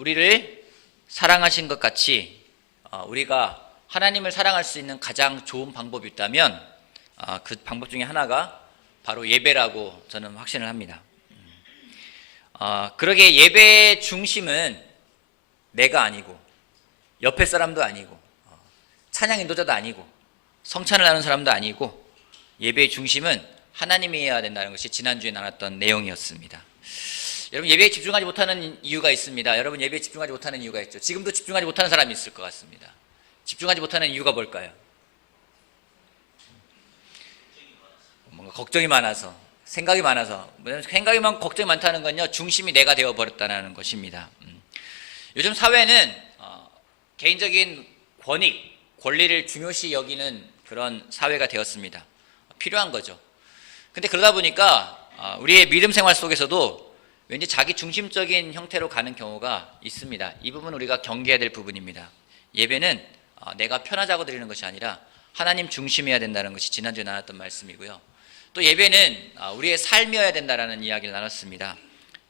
우리를 사랑하신 것 같이 우리가 하나님을 사랑할 수 있는 가장 좋은 방법이 있다면 그 방법 중에 하나가 바로 예배라고 저는 확신을 합니다. 그러게 예배의 중심은 내가 아니고 옆에 사람도 아니고 찬양 인도자도 아니고 성찬을 하는 사람도 아니고 예배의 중심은 하나님이어야 된다는 것이 지난주에 나눴던 내용이었습니다. 여러분, 예배에 집중하지 못하는 이유가 있습니다. 여러분, 예배에 집중하지 못하는 이유가 있죠. 지금도 집중하지 못하는 사람이 있을 것 같습니다. 집중하지 못하는 이유가 뭘까요? 뭔가 걱정이 많아서, 생각이 많아서. 생각이 많고 걱정이 많다는 건요, 중심이 내가 되어버렸다는 것입니다. 요즘 사회는 개인적인 권리를 중요시 여기는 그런 사회가 되었습니다. 필요한 거죠. 근데 그러다 보니까 우리의 믿음 생활 속에서도 왠지 자기 중심적인 형태로 가는 경우가 있습니다. 이 부분 우리가 경계해야 될 부분입니다. 예배는 내가 편하자고 드리는 것이 아니라 하나님 중심이어야 된다는 것이 지난주에 나눴던 말씀이고요. 또 예배는 우리의 삶이어야 된다는 이야기를 나눴습니다.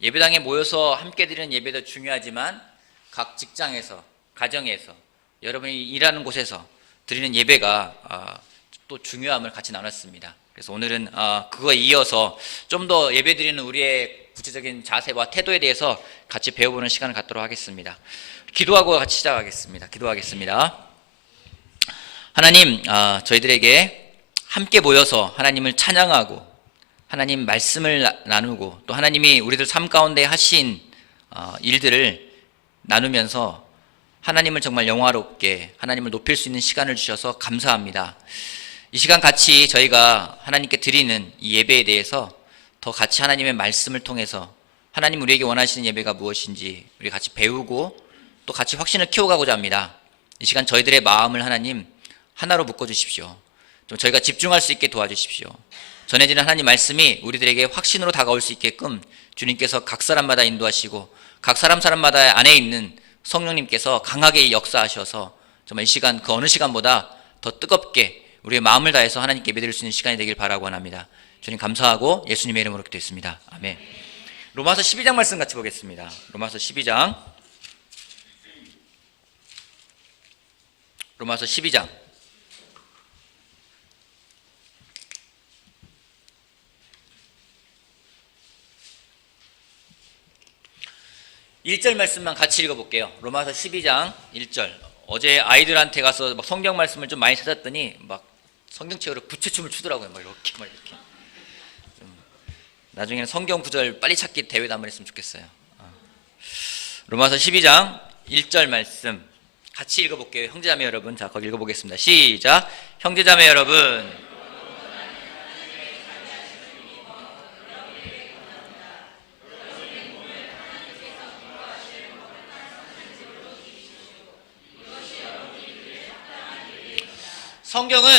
예배당에 모여서 함께 드리는 예배도 중요하지만 각 직장에서, 가정에서, 여러분이 일하는 곳에서 드리는 예배가 또 중요함을 같이 나눴습니다. 그래서 오늘은 그거에 이어서 좀 더 예배 드리는 우리의 구체적인 자세와 태도에 대해서 같이 배워보는 시간을 갖도록 하겠습니다. 기도하고 같이 시작하겠습니다. 기도하겠습니다. 하나님, 저희들에게 함께 모여서 하나님을 찬양하고 하나님 말씀을 나누고 또 하나님이 우리들 삶 가운데 하신 일들을 나누면서 하나님을 정말 영화롭게 하나님을 높일 수 있는 시간을 주셔서 감사합니다. 이 시간 같이 저희가 하나님께 드리는 이 예배에 대해서 더 같이 하나님의 말씀을 통해서 하나님 우리에게 원하시는 예배가 무엇인지 우리 같이 배우고 또 같이 확신을 키워가고자 합니다. 이 시간 저희들의 마음을 하나님 하나로 묶어주십시오. 좀 저희가 집중할 수 있게 도와주십시오. 전해지는 하나님 말씀이 우리들에게 확신으로 다가올 수 있게끔 주님께서 각 사람마다 인도하시고 각 사람마다 안에 있는 성령님께서 강하게 역사하셔서 정말 이 시간 그 어느 시간보다 더 뜨겁게 우리의 마음을 다해서 하나님께 예배드릴 수 있는 시간이 되길 바라고 원합니다. 주님 감사하고 예수님의 이름으로 기도했습니다. 아멘. 로마서 12장 말씀 같이 보겠습니다. 로마서 12장. 로마서 12장. (1절) 말씀만 같이 읽어볼게요. 로마서 12장 1절. 어제 아이들한테 가서 막 성경 말씀을 좀 많이 찾았더니 막 성경책으로 부채춤을 추더라고요. 막 이렇게. 나중에는 성경 구절 빨리 찾기 대회도 한번 했으면 좋겠어요. 로마서 12장 1절 말씀 같이 읽어볼게요. 형제자매 여러분, 자 거기 읽어보겠습니다. 시작. 형제자매 여러분, 성경은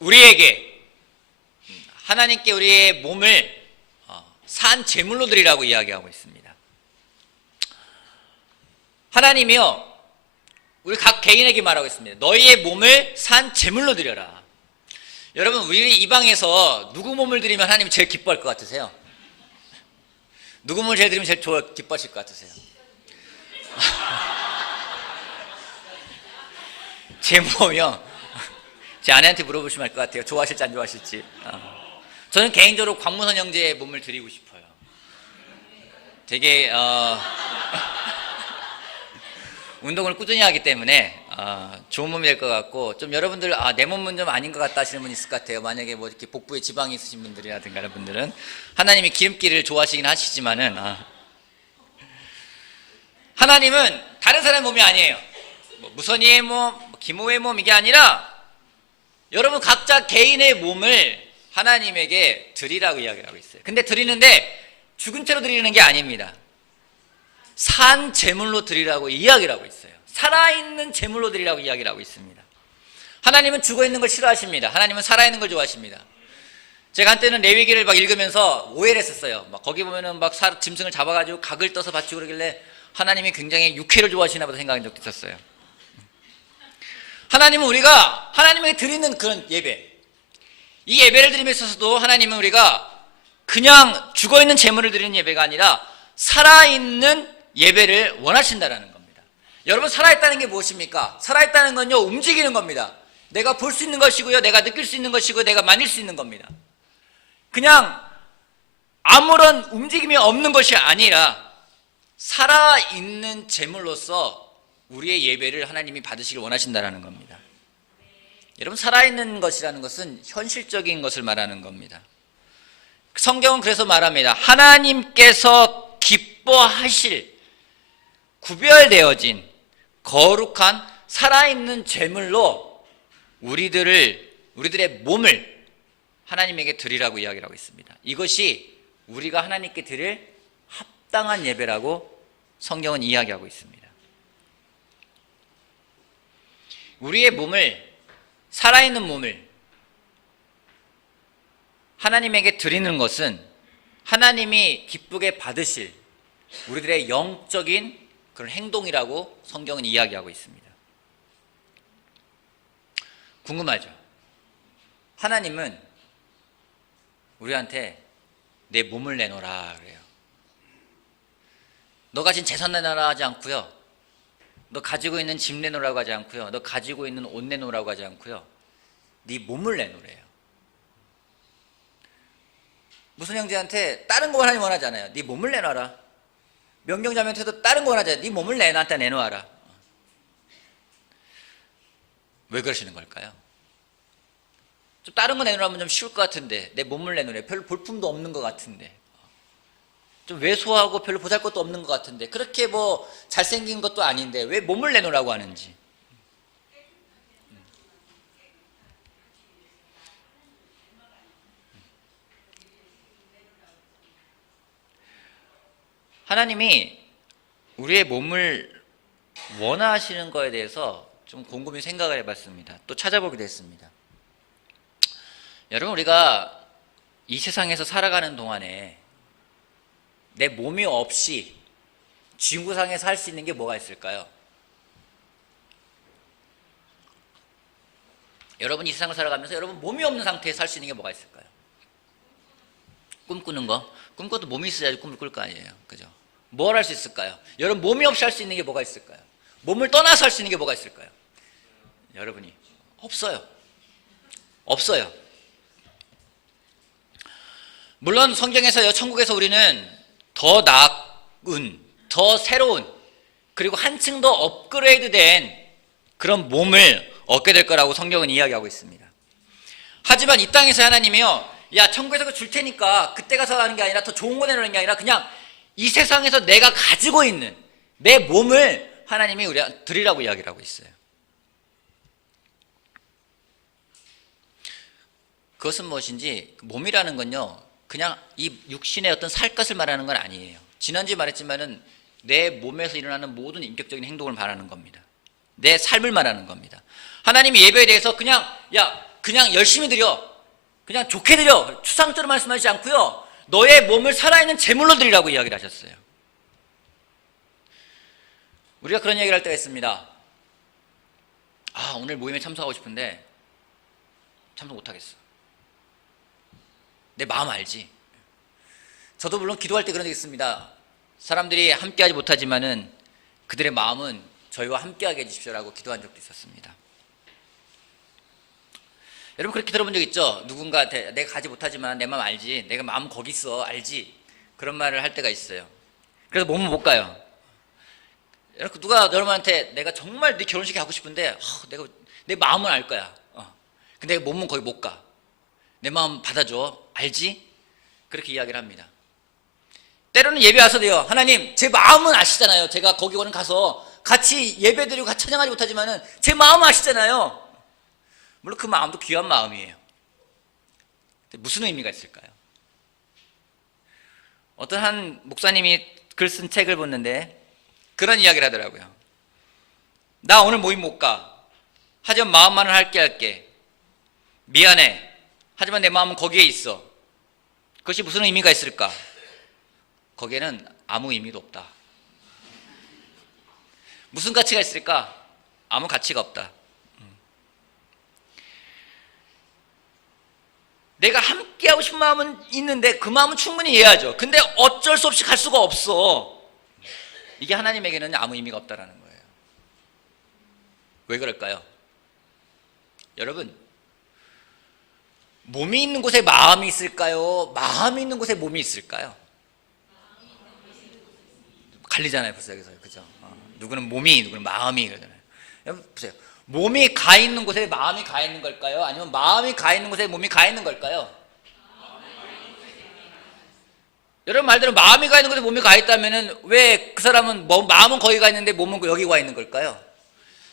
우리에게 하나님께 우리의 몸을 산 제물로 드리라고 이야기하고 있습니다. 하나님이요, 우리 각 개인에게 말하고 있습니다. 너희의 몸을 산 제물로 드려라. 여러분, 우리 이 방에서 누구 몸을 드리면 하나님이 제일 기뻐할 것 같으세요? 누구 몸을 제일 드리면 제일 기뻐하실 것 같으세요? 제 몸이요? 제 아내한테 물어보시면 알 것 같아요. 좋아하실지 안 좋아하실지. 저는 개인적으로 광문선 형제의 몸을 드리고 싶어요. 되게 운동을 꾸준히 하기 때문에 좋은 몸이 될 것 같고, 좀 여러분들 내 몸은 좀 아닌 것 같다 하시는 분 있을 것 같아요. 만약에 뭐 이렇게 복부에 지방이 있으신 분들이라든가 이런 분들은 하나님이 기름기를 좋아하시긴 하시지만은 하나님은 다른 사람의 몸이 아니에요. 뭐 무선이의 몸, 김호의 몸 이게 아니라 여러분 각자 개인의 몸을 하나님에게 드리라고 이야기를 하고 있어요. 근데 드리는데 죽은 채로 드리는 게 아닙니다. 산 제물로 드리라고 이야기를 하고 있어요. 살아있는 제물로 드리라고 이야기를 하고 있습니다. 하나님은 죽어있는 걸 싫어하십니다. 하나님은 살아있는 걸 좋아하십니다. 제가 한때는 레위기를 막 읽으면서 오해를 했었어요. 막 거기 보면은 막 짐승을 잡아가지고 각을 떠서 바치고 그러길래 하나님이 굉장히 육회를 좋아하시나 보다 생각한 적도 있었어요. 하나님은 우리가 하나님에게 드리는 그런 예배, 이 예배를 드림에 있어서도 하나님은 우리가 그냥 죽어있는 제물을 드리는 예배가 아니라 살아있는 예배를 원하신다라는 겁니다. 여러분, 살아있다는 게 무엇입니까? 살아있다는 건요, 움직이는 겁니다. 내가 볼 수 있는 것이고요, 내가 느낄 수 있는 것이고, 내가 만질 수 있는 겁니다. 그냥 아무런 움직임이 없는 것이 아니라 살아있는 제물로서 우리의 예배를 하나님이 받으시길 원하신다는 겁니다. 여러분, 살아있는 것이라는 것은 현실적인 것을 말하는 겁니다. 성경은 그래서 말합니다. 하나님께서 기뻐하실 구별되어진 거룩한 살아있는 제물로 우리들의 몸을 하나님에게 드리라고 이야기를 하고 있습니다. 이것이 우리가 하나님께 드릴 합당한 예배라고 성경은 이야기하고 있습니다. 우리의 몸을, 살아있는 몸을 하나님에게 드리는 것은 하나님이 기쁘게 받으실 우리들의 영적인 그런 행동이라고 성경은 이야기하고 있습니다. 궁금하죠? 하나님은 우리한테 내 몸을 내놓으라 그래요. 너 가진 재산 내놓으라 하지 않고요. 너 가지고 있는 집 내놓으라고 하지 않고요. 너 가지고 있는 옷 내놓으라고 하지 않고요. 네 몸을 내놓으래요. 무슨 형제한테 다른 거 하나님 원하지 않아요. 네 몸을 내놔라. 명경자매한테도 다른 거 원하지 않아요. 네 몸을 나한테 내놓아라. 왜 그러시는 걸까요? 좀 다른 거 내놓으라면 좀 쉬울 것 같은데 내 몸을 내놓으래. 별로 볼품도 없는 것 같은데 좀 왜소하고 별로 보잘것도 없는 것 같은데 그렇게 뭐 잘생긴 것도 아닌데 왜 몸을 내놓으라고 하는지. 하나님이 우리의 몸을 원하시는 거에 대해서 좀 곰곰이 생각을 해봤습니다. 또 찾아보기도 했습니다. 여러분, 우리가 이 세상에서 살아가는 동안에 내 몸이 없이 지구상에서 할 수 있는 게 뭐가 있을까요? 여러분, 이 세상을 살아가면서 여러분 몸이 없는 상태에서 할 수 있는 게 뭐가 있을까요? 꿈꾸는 거. 꿈꿔도 몸이 있어야지 꿈을 꿀 거 아니에요. 그죠? 뭘 할 수 있을까요? 여러분, 몸이 없이 할 수 있는 게 뭐가 있을까요? 몸을 떠나서 할 수 있는 게 뭐가 있을까요? 여러분이 없어요. 없어요. 물론 성경에서요, 천국에서 우리는 더 나은, 더 새로운, 그리고 한층 더 업그레이드된 그런 몸을 얻게 될 거라고 성경은 이야기하고 있습니다. 하지만 이 땅에서 하나님이요, 야, 천국에서 줄 테니까 그때 가서 하는 게 아니라 더 좋은 거 내놓는 게 아니라 그냥 이 세상에서 내가 가지고 있는 내 몸을 하나님이 우리한테 드리라고 이야기를 하고 있어요. 그것은 무엇인지, 몸이라는 건요, 그냥 이 육신의 어떤 살갗을 말하는 건 아니에요. 지난주에 말했지만은 내 몸에서 일어나는 모든 인격적인 행동을 말하는 겁니다. 내 삶을 말하는 겁니다. 하나님이 예배에 대해서 그냥 열심히 드려, 그냥 좋게 드려, 추상적으로 말씀하지 않고요, 너의 몸을 살아있는 제물로 드리라고 이야기를 하셨어요. 우리가 그런 얘기를 할 때가 있습니다. 아, 오늘 모임에 참석하고 싶은데 참석 못하겠어. 내 마음 알지? 저도 물론 기도할 때 그런 적이 있습니다. 사람들이 함께하지 못하지만은 그들의 마음은 저희와 함께하게 해주십시오라고 기도한 적도 있었습니다. 여러분, 그렇게 들어본 적 있죠? 누군가한테 내가 가지 못하지만 내 마음 알지? 내가 마음 거기 있어 알지? 그런 말을 할 때가 있어요. 그래서 몸은 못 가요. 누가 여러분한테 내가 정말 네 결혼식에 가고 싶은데 내가 내 마음은 알 거야. 근데 몸은 거기 못 가. 내 마음 받아줘. 알지? 그렇게 이야기를 합니다. 때로는 예배 와서도요, 하나님 제 마음은 아시잖아요. 제가 거기 오늘 가서 같이 예배드리고 같이 찬양하지 못하지만은 제 마음은 아시잖아요. 물론 그 마음도 귀한 마음이에요. 무슨 의미가 있을까요? 어떤 한 목사님이 글 쓴 책을 봤는데 그런 이야기를 하더라고요. 나 오늘 모임 못 가. 하지만 마음만은 할게. 미안해. 하지만 내 마음은 거기에 있어. 그것이 무슨 의미가 있을까? 거기에는 아무 의미도 없다. 무슨 가치가 있을까? 아무 가치가 없다. 내가 함께하고 싶은 마음은 있는데 그 마음은 충분히 이해하죠. 근데 어쩔 수 없이 갈 수가 없어. 이게 하나님에게는 아무 의미가 없다라는 거예요. 왜 그럴까요? 여러분, 몸이 있는 곳에 마음이 있을까요? 마음이 있는 곳에 몸이 있을까요? 갈리잖아요, 벌써 여기서. 그죠? 누구는 몸이, 누구는 마음이 그러잖아요. 여러분 보세요. 몸이 가 있는 곳에 마음이 가 있는 걸까요? 아니면 마음이 가 있는 곳에 몸이 가 있는 걸까요? 여러분 말대로 마음이 가 있는 곳에 몸이 가 있다면은 왜 그 사람은 마음은 거기 가 있는데 몸은 여기 와 있는 걸까요?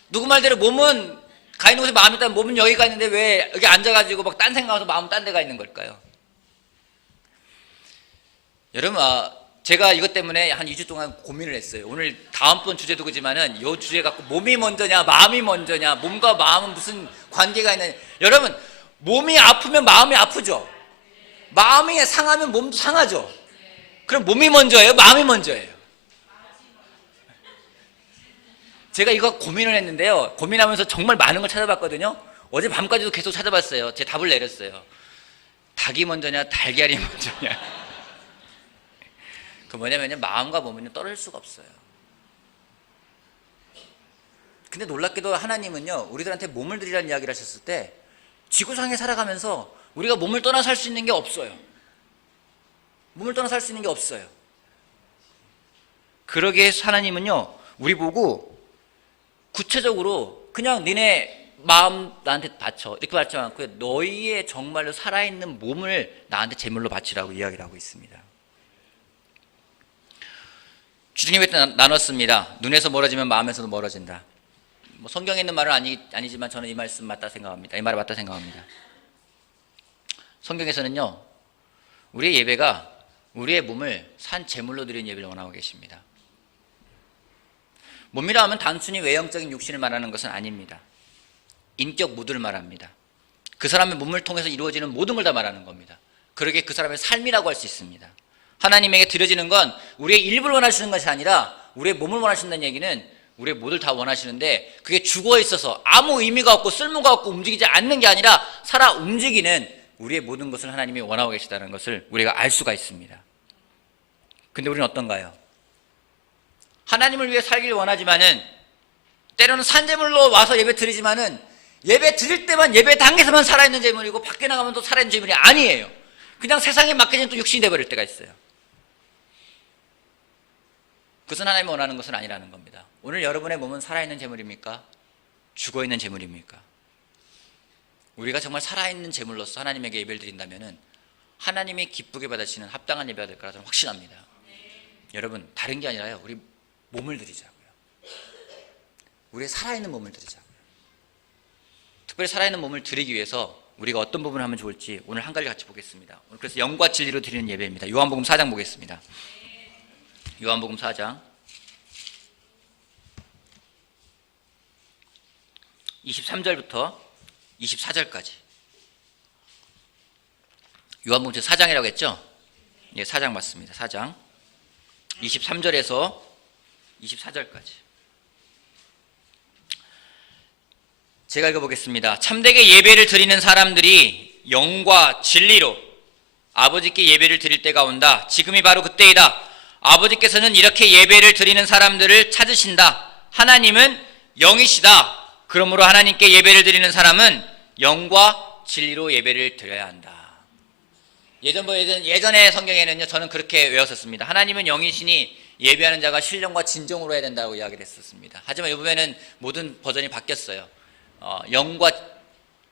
누구 말대로 몸은 가 있는 곳에 마음이 있다면 몸은 여기 가 있는데 왜 여기 앉아가지고 막 딴 생각하면서 마음은 딴 데 가 있는 걸까요? 여러분, 제가 이것 때문에 한 2주 동안 고민을 했어요. 오늘 다음번 주제도 그지만은 이 주제 갖고 몸이 먼저냐 마음이 먼저냐, 몸과 마음은 무슨 관계가 있느냐. 여러분, 몸이 아프면 마음이 아프죠. 마음이 상하면 몸도 상하죠. 그럼 몸이 먼저예요, 마음이 먼저예요? 제가 이거 고민을 했는데요, 고민하면서 정말 많은 걸 찾아봤거든요. 어제 밤까지도 계속 찾아봤어요. 제 답을 내렸어요. 닭이 먼저냐 달걀이 먼저냐. 그 뭐냐면요, 마음과 몸은 떨어질 수가 없어요. 근데 놀랍게도 하나님은요, 우리들한테 몸을 드리라는 이야기를 하셨을 때 지구상에 살아가면서 우리가 몸을 떠나 살 수 있는 게 없어요. 몸을 떠나 살 수 있는 게 없어요. 그러기에 하나님은요, 우리 보고 구체적으로 그냥 니네 마음 나한테 바쳐 이렇게 말하지 않고요, 너희의 정말로 살아있는 몸을 나한테 제물로 바치라고 이야기를 하고 있습니다. 주님이 나눴습니다. 눈에서 멀어지면 마음에서도 멀어진다. 뭐 성경에 있는 말은 아니지만 저는 이 말씀 맞다 생각합니다. 이 말을 맞다 생각합니다. 성경에서는요, 우리의 예배가 우리의 몸을 산 제물로 드리는 예배를 원하고 계십니다. 몸이라 하면 단순히 외형적인 육신을 말하는 것은 아닙니다. 인격 모두를 말합니다. 그 사람의 몸을 통해서 이루어지는 모든 걸 다 말하는 겁니다. 그러기에 그 사람의 삶이라고 할 수 있습니다. 하나님에게 드려지는 건 우리의 일부를 원하시는 것이 아니라 우리의 몸을 원하신다는 얘기는 우리의 모두를 다 원하시는데, 그게 죽어 있어서 아무 의미가 없고 쓸모가 없고 움직이지 않는 게 아니라 살아 움직이는 우리의 모든 것을 하나님이 원하고 계시다는 것을 우리가 알 수가 있습니다. 근데 우리는 어떤가요? 하나님을 위해 살기를 원하지만은 때로는 산제물로 와서 예배 드리지만은 예배 드릴 때만 예배 당에서만 살아있는 제물이고 밖에 나가면 또 살아있는 제물이 아니에요. 그냥 세상에 맡겨진 또 육신이 돼버릴 때가 있어요. 그것은 하나님이 원하는 것은 아니라는 겁니다. 오늘 여러분의 몸은 살아있는 제물입니까? 죽어있는 제물입니까? 우리가 정말 살아있는 제물로서 하나님에게 예배를 드린다면 하나님이 기쁘게 받으시는 합당한 예배가 될 거라 저는 확신합니다. 여러분, 다른 게 아니라요, 우리 몸을 드리자고요. 우리의 살아있는 몸을 드리자고요. 특별히 살아있는 몸을 드리기 위해서 우리가 어떤 부분을 하면 좋을지 오늘 한 가지 같이 보겠습니다. 오늘 그래서 영과 진리로 드리는 예배입니다. 요한복음 4장 보겠습니다. 요한복음 4장 23절부터 24절까지. 요한복음 4장이라고 했죠? 예, 4장 맞습니다. 4장 23절에서 24절까지. 제가 읽어보겠습니다. 참되게 예배를 드리는 사람들이 영과 진리로 아버지께 예배를 드릴 때가 온다. 지금이 바로 그때이다. 아버지께서는 이렇게 예배를 드리는 사람들을 찾으신다. 하나님은 영이시다. 그러므로 하나님께 예배를 드리는 사람은 영과 진리로 예배를 드려야 한다. 예전에 성경에는요, 저는 그렇게 외웠었습니다. 하나님은 영이시니 예배하는 자가 신령과 진정으로 해야 된다고 이야기를 했었습니다. 하지만 이번에는 모든 버전이 바뀌었어요. 영과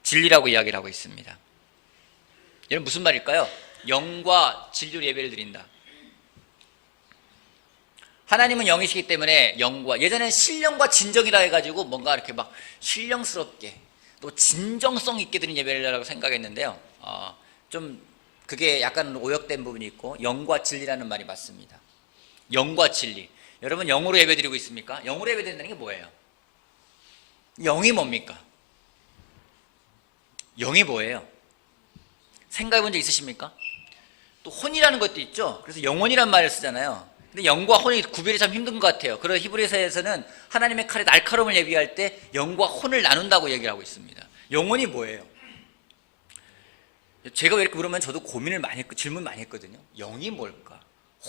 진리라고 이야기를 하고 있습니다. 이건 무슨 말일까요? 영과 진리로 예배를 드린다. 하나님은 영이시기 때문에 영과, 예전에 신령과 진정이라 해가지고 뭔가 이렇게 막 신령스럽게 또 진정성 있게 드린 예배라고 생각했는데요. 좀 그게 약간 오역된 부분이 있고, 영과 진리라는 말이 맞습니다. 영과 진리. 여러분, 영으로 예배 드리고 있습니까? 영으로 예배 드린다는 게 뭐예요? 영이 뭡니까? 영이 뭐예요? 생각해 본 적 있으십니까? 또 혼이라는 것도 있죠. 그래서 영혼이란 말을 쓰잖아요. 근데 영과 혼이 구별이 참 힘든 것 같아요. 그래서 히브리서에서는 하나님의 칼의 날카로움을 예비할 때 영과 혼을 나눈다고 얘기를 하고 있습니다. 영혼이 뭐예요? 제가 왜 이렇게 물으면 저도 고민을 많이 했고 질문 많이 했거든요. 영이 뭘까?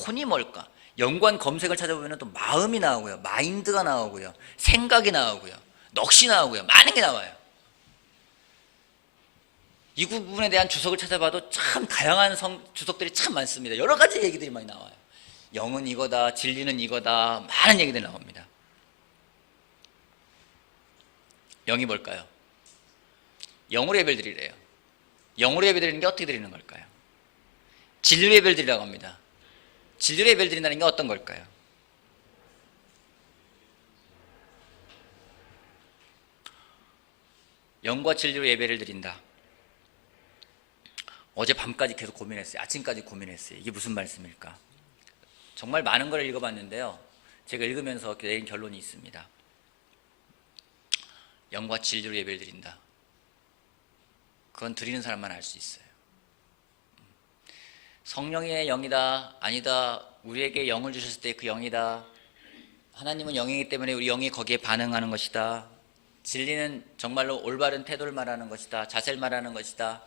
혼이 뭘까? 연관 검색을 찾아보면 또 마음이 나오고요, 마인드가 나오고요, 생각이 나오고요, 넋이 나오고요, 많은 게 나와요. 이 부분에 대한 주석을 찾아봐도 참 다양한 주석들이 참 많습니다. 여러 가지 얘기들이 많이 나와요. 영은 이거다, 진리는 이거다, 많은 얘기들이 나옵니다. 영이 뭘까요? 영으로 예배를 드리래요. 영으로 예배 드리는 게 어떻게 드리는 걸까요? 진리로 예배를 드리라고 합니다. 진리로 예배를 드린다는 게 어떤 걸까요? 영과 진리로 예배를 드린다. 어제 밤까지 계속 고민했어요. 아침까지 고민했어요. 이게 무슨 말씀일까? 정말 많은 걸 읽어봤는데요, 제가 읽으면서 내린 결론이 있습니다. 영과 진리로 예배를 드린다. 그건 드리는 사람만 알 수 있어요. 성령의 영이다, 아니다, 우리에게 영을 주셨을 때 그 영이다, 하나님은 영이기 때문에 우리 영이 거기에 반응하는 것이다, 진리는 정말로 올바른 태도를 말하는 것이다, 자세를 말하는 것이다,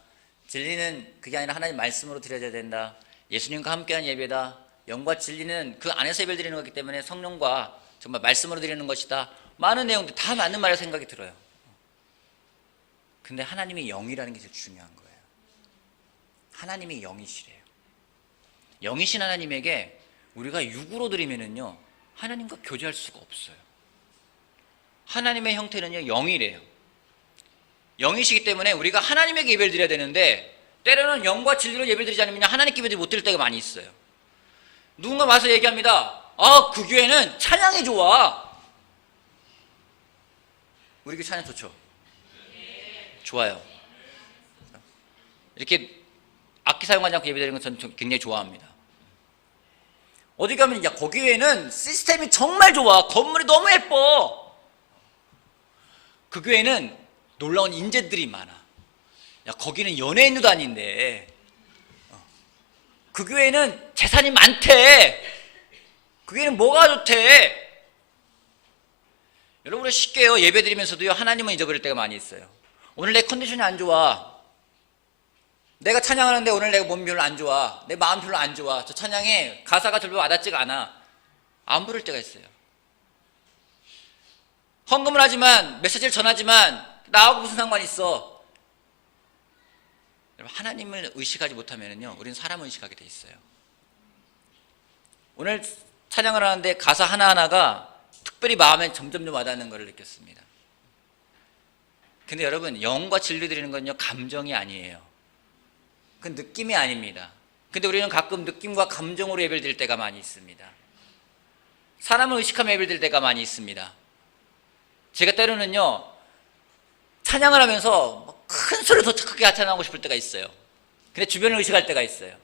진리는 그게 아니라 하나님 말씀으로 드려져야 된다, 예수님과 함께한 예배다, 영과 진리는 그 안에서 예배를 드리는 거기 때문에 성령과 정말 말씀으로 드리는 것이다. 많은 내용들 다 맞는 말이라고 생각이 들어요. 근데 하나님이 영이라는 게 제일 중요한 거예요. 하나님이 영이시래요. 영이신 하나님에게 우리가 육으로 드리면은요, 하나님과 교제할 수가 없어요. 하나님의 형태는요, 영이래요. 영이시기 때문에 우리가 하나님에게 예배를 드려야 되는데, 때로는 영과 진리로 예배를 드리지 않으면 하나님께 예배를 못 드릴 때가 많이 있어요. 누군가 와서 얘기합니다. 아, 그 교회는 찬양이 좋아. 우리 교회 찬양 좋죠? 좋아요. 이렇게 악기 사용하지 않고 예배드리는 건 저는 굉장히 좋아합니다. 어디 가면, 야, 거기 교회는 시스템이 정말 좋아. 건물이 너무 예뻐. 그 교회는 놀라운 인재들이 많아. 야, 거기는 연예인도 아닌데. 그 교회는 재산이 많대. 그 교회는 뭐가 좋대. 여러분, 우리가 쉽게요, 예배 드리면서도요, 하나님은 잊어버릴 때가 많이 있어요. 오늘 내 컨디션이 안 좋아. 내가 찬양하는데 오늘 내가 몸이 별로 안 좋아. 내 마음 별로 안 좋아. 저 찬양에 가사가 별로 와닿지가 않아. 안 부를 때가 있어요. 헌금을 하지만, 메시지를 전하지만 나하고 무슨 상관이 있어? 여러분, 하나님을 의식하지 못하면요, 우리는 사람을 의식하게 돼 있어요. 오늘 찬양을 하는데 가사 하나하나가 특별히 마음에 점점 와닿는 것을 느꼈습니다. 근데 여러분, 영과 진리 드리는 건요, 감정이 아니에요. 그 느낌이 아닙니다. 근데 우리는 가끔 느낌과 감정으로 예배를 드릴 때가 많이 있습니다. 사람을 의식하며 예배를 드릴 때가 많이 있습니다. 제가 때로는요, 찬양을 하면서 큰 소리로 더 크게 찬양하고 싶을 때가 있어요. 근데 주변을 의식할 때가 있어요.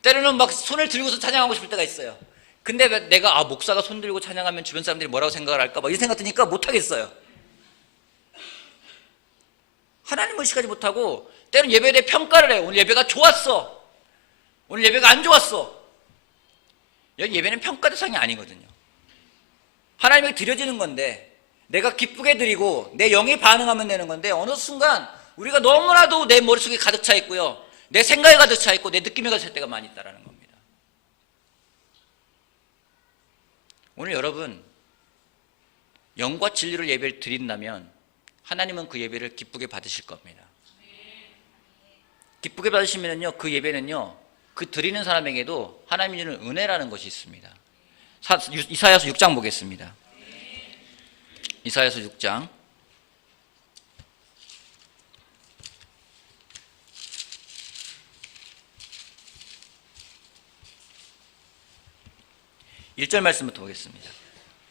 때로는 막 손을 들고서 찬양하고 싶을 때가 있어요. 근데 내가 목사가 손 들고 찬양하면 주변 사람들이 뭐라고 생각을 할까 막 이 생각 드니까 못하겠어요. 하나님을 의식하지 못하고 때로는 예배에 대해 평가를 해요. 오늘 예배가 좋았어, 오늘 예배가 안 좋았어. 여기 예배는 평가 대상이 아니거든요. 하나님에게 드려지는 건데, 내가 기쁘게 드리고 내 영이 반응하면 되는 건데, 어느 순간 우리가 너무나도 내 머릿속에 가득 차 있고요, 내 생각에 가득 차 있고 내 느낌에 가득 찰 때가 많이 있다는 겁니다. 오늘 여러분, 영과 진리로 예배를 드린다면 하나님은 그 예배를 기쁘게 받으실 겁니다. 기쁘게 받으시면요, 그 예배는요, 그 드리는 사람에게도 하나님이 주는 은혜라는 것이 있습니다. 이사야서 6장 보겠습니다. 이사야서 6장 1절 말씀부터 보겠습니다.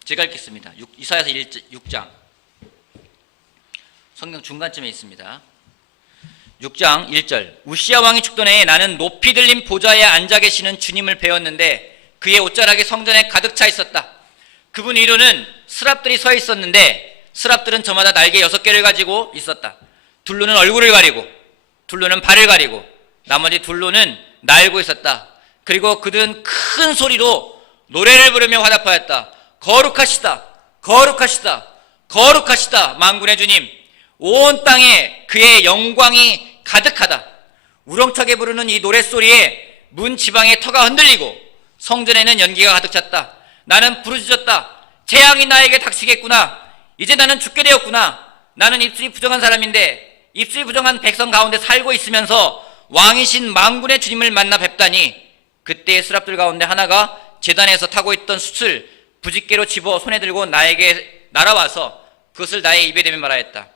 제가 읽겠습니다. 이사야서 6장 성경 중간쯤에 있습니다. 6장 1절. 우시야 왕이 죽던 해에 나는 높이 들린 보좌에 앉아 계시는 주님을 배웠는데 그의 옷자락이 성전에 가득 차 있었다. 그분 위로는 스랍들이 서 있었는데 스랍들은 저마다 날개 6개를 가지고 있었다. 둘로는 얼굴을 가리고 둘로는 발을 가리고 나머지 둘로는 날고 있었다. 그리고 그들은 큰 소리로 노래를 부르며 화답하였다. 거룩하시다, 거룩하시다, 거룩하시다 만군의 주님, 온 땅에 그의 영광이 가득하다. 우렁차게 부르는 이 노랫소리에 문 지방의 터가 흔들리고 성전에는 연기가 가득 찼다. 나는 부르짖었다. 재앙이 나에게 닥치겠구나. 이제 나는 죽게 되었구나. 나는 입술이 부정한 사람인데 입술이 부정한 백성 가운데 살고 있으면서 왕이신 만군의 주님을 만나 뵙다니. 그때 스랍들 가운데 하나가 제단에서 타고 있던 숯을 부짓개로 집어 손에 들고 나에게 날아와서 그것을 나의 입에 대며 말하였다.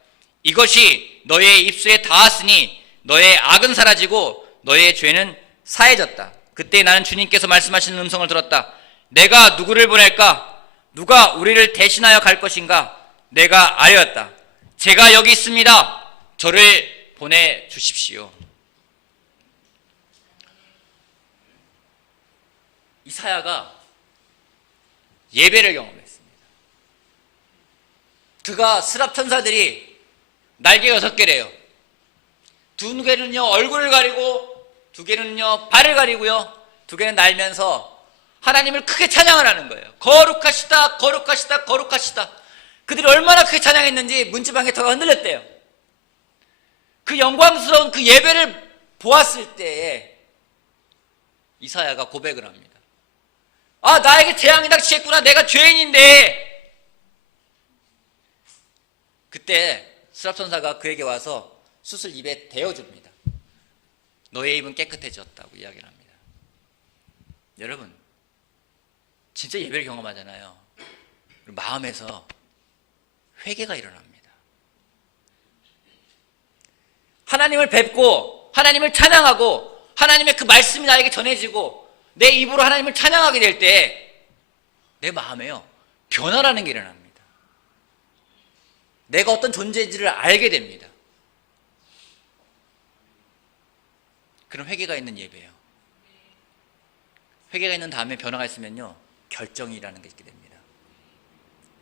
이것이 너의 입술에 닿았으니 너의 악은 사라지고 너의 죄는 사해졌다. 그때 나는 주님께서 말씀하시는 음성을 들었다. 내가 누구를 보낼까? 누가 우리를 대신하여 갈 것인가? 내가 아뢰었다. 제가 여기 있습니다. 저를 보내주십시오. 이사야가 예배를 경험했습니다. 그가 스랍 천사들이 날개가 6개래요. 2개는요 얼굴을 가리고 2개는요 발을 가리고요 2개는 날면서 하나님을 크게 찬양을 하는 거예요. 거룩하시다 거룩하시다 거룩하시다. 그들이 얼마나 크게 찬양했는지 문지방의 터가 흔들렸대요. 그 영광스러운 그 예배를 보았을 때에 이사야가 고백을 합니다. 아, 나에게 재앙이 닥치겠구나. 내가 죄인인데. 그때 스랍천사가 그에게 와서 숯을 입에 대어줍니다. 너의 입은 깨끗해졌다고 이야기를 합니다. 여러분, 진짜 예배를 경험하잖아요. 마음에서 회개가 일어납니다. 하나님을 뵙고 하나님을 찬양하고 하나님의 그 말씀이 나에게 전해지고 내 입으로 하나님을 찬양하게 될 때 내 마음에요 변화라는 게 일어납니다. 내가 어떤 존재인지를 알게 됩니다. 그런 회개가 있는 예배예요. 회개가 있는 다음에 변화가 있으면요 결정이라는 게 있게 됩니다.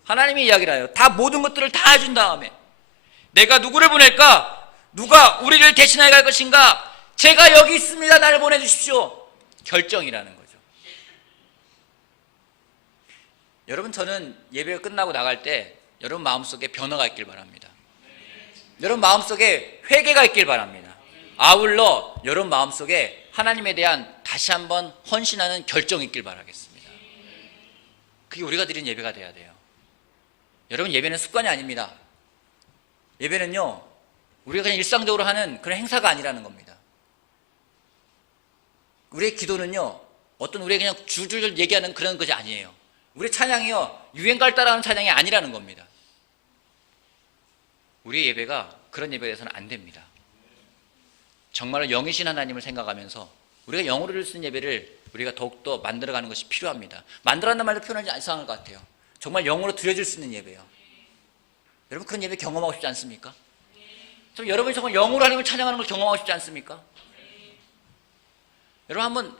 하나님이 이야기를 해요. 다 모든 것들을 다 해준 다음에 내가 누구를 보낼까? 누가 우리를 대신하여 갈 것인가? 제가 여기 있습니다. 나를 보내주십시오. 결정이라는 거죠. 여러분, 저는 예배가 끝나고 나갈 때 여러분 마음속에 변화가 있길 바랍니다. 여러분 마음속에 회개가 있길 바랍니다. 아울러 여러분 마음속에 하나님에 대한 다시 한번 헌신하는 결정이 있길 바라겠습니다. 그게 우리가 드린 예배가 돼야 돼요. 여러분, 예배는 습관이 아닙니다. 예배는요 우리가 그냥 일상적으로 하는 그런 행사가 아니라는 겁니다. 우리의 기도는요 어떤 우리가 그냥 줄줄 얘기하는 그런 것이 아니에요. 우리의 찬양이요 유행가를 따라하는 찬양이 아니라는 겁니다. 우리의 예배가 그런 예배에 대해서는 안 됩니다. 정말로 영이신 하나님을 생각하면서 우리가 영으로 드릴 수 있는 예배를 우리가 더욱더 만들어가는 것이 필요합니다. 만들어간다는 말로 표현하지 이상할 것 같아요. 정말 영으로 드려질 수 있는 예배요. 여러분, 그런 예배 경험하고 싶지 않습니까? 여러분이 정말 영으로 하나님을 찬양하는 걸 경험하고 싶지 않습니까? 여러분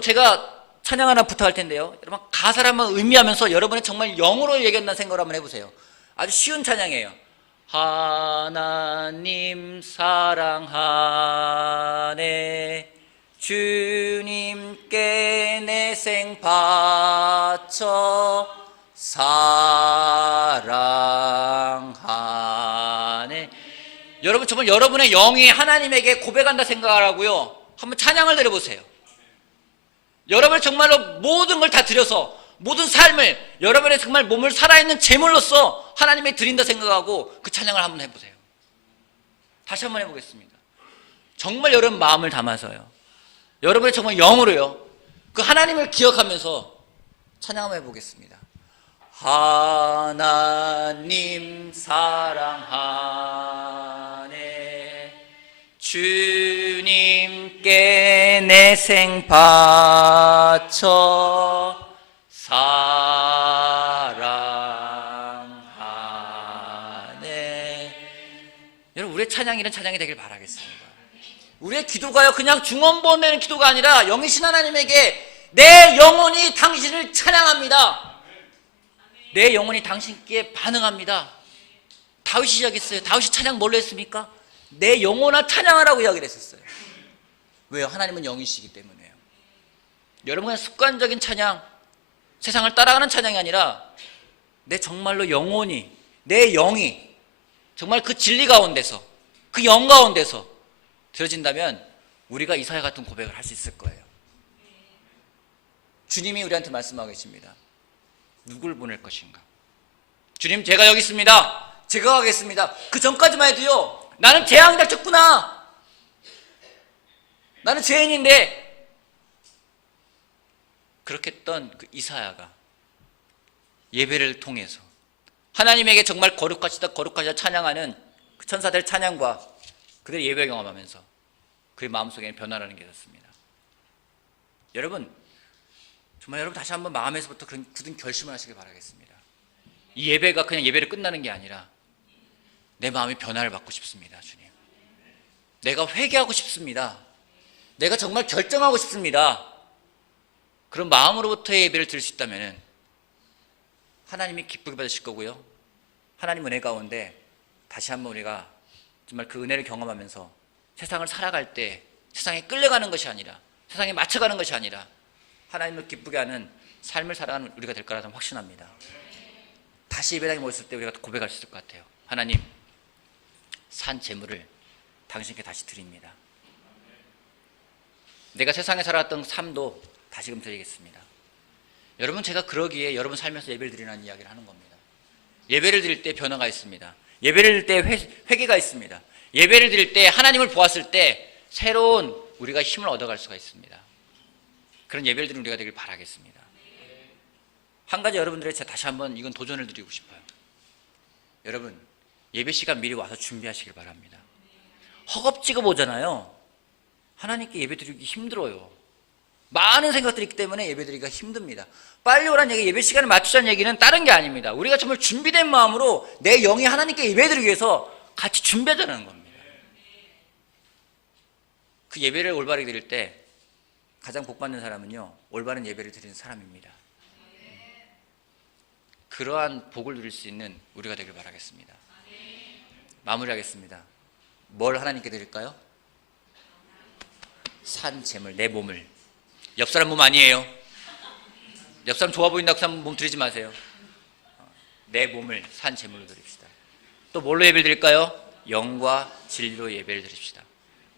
제가 찬양 하나 부탁할 텐데요. 여러분 가사를 한번 의미하면서 여러분이 정말 영으로 얘기한다는 생각을 한번 해보세요. 아주 쉬운 찬양이에요. 하나님 사랑하네 주님께 내 생 바쳐 사랑하네. 여러분 정말 여러분의 영이 하나님에게 고백한다 생각하라고요. 한번 찬양을 드려보세요. 여러분 정말로 모든 걸 다 드려서 모든 삶을 여러분의 정말 몸을 살아있는 제물로서 하나님께 드린다 생각하고 그 찬양을 한번 해보세요. 다시 한번 해보겠습니다. 정말 여러분 마음을 담아서요. 여러분의 정말 영으로요. 그 하나님을 기억하면서 찬양 한번 해보겠습니다. 하나님 사랑하네 주님께 내 생 바쳐 사랑하네. 여러분 우리의 찬양이 이런 찬양이 되길 바라겠습니다. 우리의 기도가요 그냥 중언부언되는 기도가 아니라 영이신 하나님에게 내 영혼이 당신을 찬양합니다. 내 영혼이 당신께 반응합니다. 다윗이 이야기했어요. 다윗이 찬양 뭘로 했습니까? 내 영혼아 찬양하라고 이야기를 했었어요. 왜요? 하나님은 영이시기 때문에요. 여러분의 습관적인 찬양, 세상을 따라가는 찬양이 아니라 내 정말로 영혼이, 내 영이 정말 그 진리 가운데서, 그 영 가운데서 들어진다면 우리가 이사야 같은 고백을 할 수 있을 거예요. 주님이 우리한테 말씀하고 계십니다. 누굴 보낼 것인가? 주님, 제가 여기 있습니다. 제가 가겠습니다. 그 전까지만 해도요, 나는 재앙이 닥쳤구나. 나는 죄인인데. 그렇게 했던 그 이사야가 예배를 통해서 하나님에게 정말 거룩하시다 거룩하시다 찬양하는 그 천사들 찬양과 그들의 예배 경험하면서 그의 마음속에는 변화라는 게 있었습니다. 여러분, 정말 여러분 다시 한번 마음에서부터 그런 굳은 결심을 하시길 바라겠습니다. 이 예배가 그냥 예배로 끝나는 게 아니라 내 마음이 변화를 받고 싶습니다. 주님, 내가 회개하고 싶습니다. 내가 정말 결정하고 싶습니다. 그런 마음으로부터의 예배를 드릴 수 있다면 하나님이 기쁘게 받으실 거고요, 하나님 은혜 가운데 다시 한번 우리가 정말 그 은혜를 경험하면서 세상을 살아갈 때 세상에 끌려가는 것이 아니라, 세상에 맞춰가는 것이 아니라 하나님을 기쁘게 하는 삶을 살아가는 우리가 될 거라고 확신합니다. 다시 예배당에 모였을 때 우리가 고백할 수 있을 것 같아요. 하나님, 산 제물을 당신께 다시 드립니다. 내가 세상에 살아왔던 삶도 다시금 드리겠습니다. 여러분, 제가 그러기에 여러분 살면서 예배를 드리라는 이야기를 하는 겁니다. 예배를 드릴 때 변화가 있습니다. 예배를 드릴 때 회개가 있습니다. 예배를 드릴 때 하나님을 보았을 때 새로운 우리가 힘을 얻어갈 수가 있습니다. 그런 예배를 드리는 우리가 되길 바라겠습니다. 한 가지 여러분들에게 제가 다시 한번 이건 도전을 드리고 싶어요. 여러분, 예배 시간 미리 와서 준비하시길 바랍니다. 허겁지겁 오잖아요. 하나님께 예배 드리기 힘들어요. 많은 생각들이 있기 때문에 예배 드리기가 힘듭니다. 빨리 오라는 얘기, 예배 시간을 맞추자는 얘기는 다른 게 아닙니다. 우리가 정말 준비된 마음으로 내 영이 하나님께 예배 드리기 위해서 같이 준비하자는 겁니다. 그 예배를 올바르게 드릴 때 가장 복받는 사람은요, 올바른 예배를 드리는 사람입니다. 그러한 복을 누릴 수 있는 우리가 되길 바라겠습니다. 마무리하겠습니다. 뭘 하나님께 드릴까요? 산 제물, 내 몸을. 옆 사람 몸 아니에요. 옆 사람 좋아 보인다고 해서 몸 드리지 마세요. 내 몸을 산 제물로 드립시다. 또 뭘로 예배를 드릴까요? 영과 진리로 예배를 드립시다.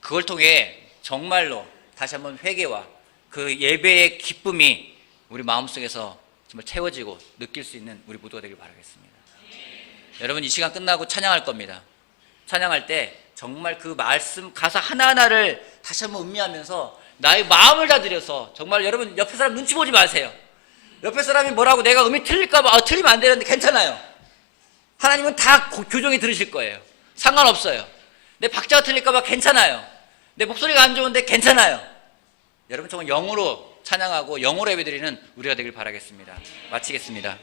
그걸 통해 정말로 다시 한번 회개와 그 예배의 기쁨이 우리 마음속에서 정말 채워지고 느낄 수 있는 우리 모두가 되길 바라겠습니다. 여러분, 이 시간 끝나고 찬양할 겁니다. 찬양할 때 정말 그 말씀 가사 하나하나를 다시 한번 음미하면서 나의 마음을 다 들여서, 정말 여러분 옆에 사람 눈치 보지 마세요. 옆에 사람이 뭐라고 내가 음이 틀릴까 봐 틀리면 안 되는데 괜찮아요. 하나님은 다 교정해 들으실 거예요. 상관없어요. 내 박자가 틀릴까 봐 괜찮아요. 내 목소리가 안 좋은데 괜찮아요. 여러분, 정말 영으로 찬양하고 영으로 예배드리는 우리가 되길 바라겠습니다. 마치겠습니다.